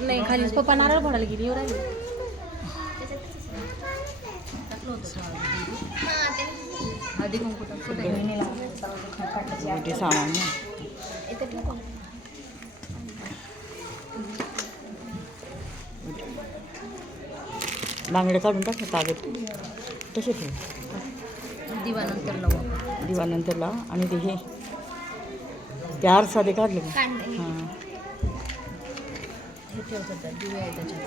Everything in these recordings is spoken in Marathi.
नाही खालीच पप्पा नारळ फोडायला गेली एवढं हळदी कुंकू सामान बांगडे काढून टाक कागद तसे ठेव दिवानंतर लावू दिवानंतर लाव आणि ते हे ते आरसादे काढले का हां हे ठेवतात दिवे आहे त्याच्यात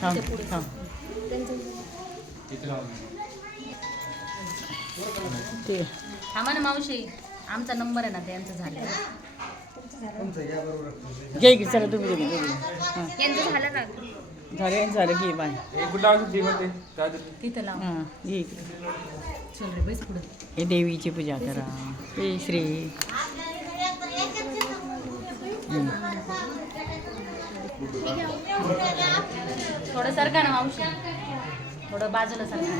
थांब थांब ते थांबा ना मावशी आमचा नंबर आहे ना त्यांचं झालं घे की चला तुम्ही दोघी हां यांचं झालं ना झालं घे बाय तिथं लाव हां घे इकडे. चल रे बैस पुढं हे देवीची पूजा करा हे श्री थोडं सरका ना मावशी थोडं बाजूला सरका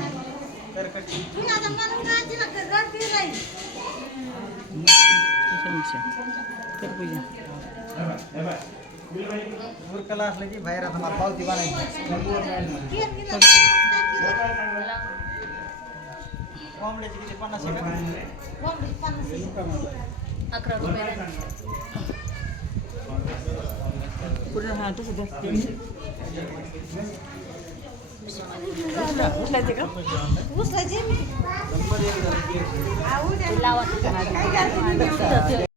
कर पूजा उरकला असलं की बाहेर आता मला पावती बनायची कोंबड्याची किती 50 आहे का 11 रुपये पूर्ण हां तसं उचलायचे का लावा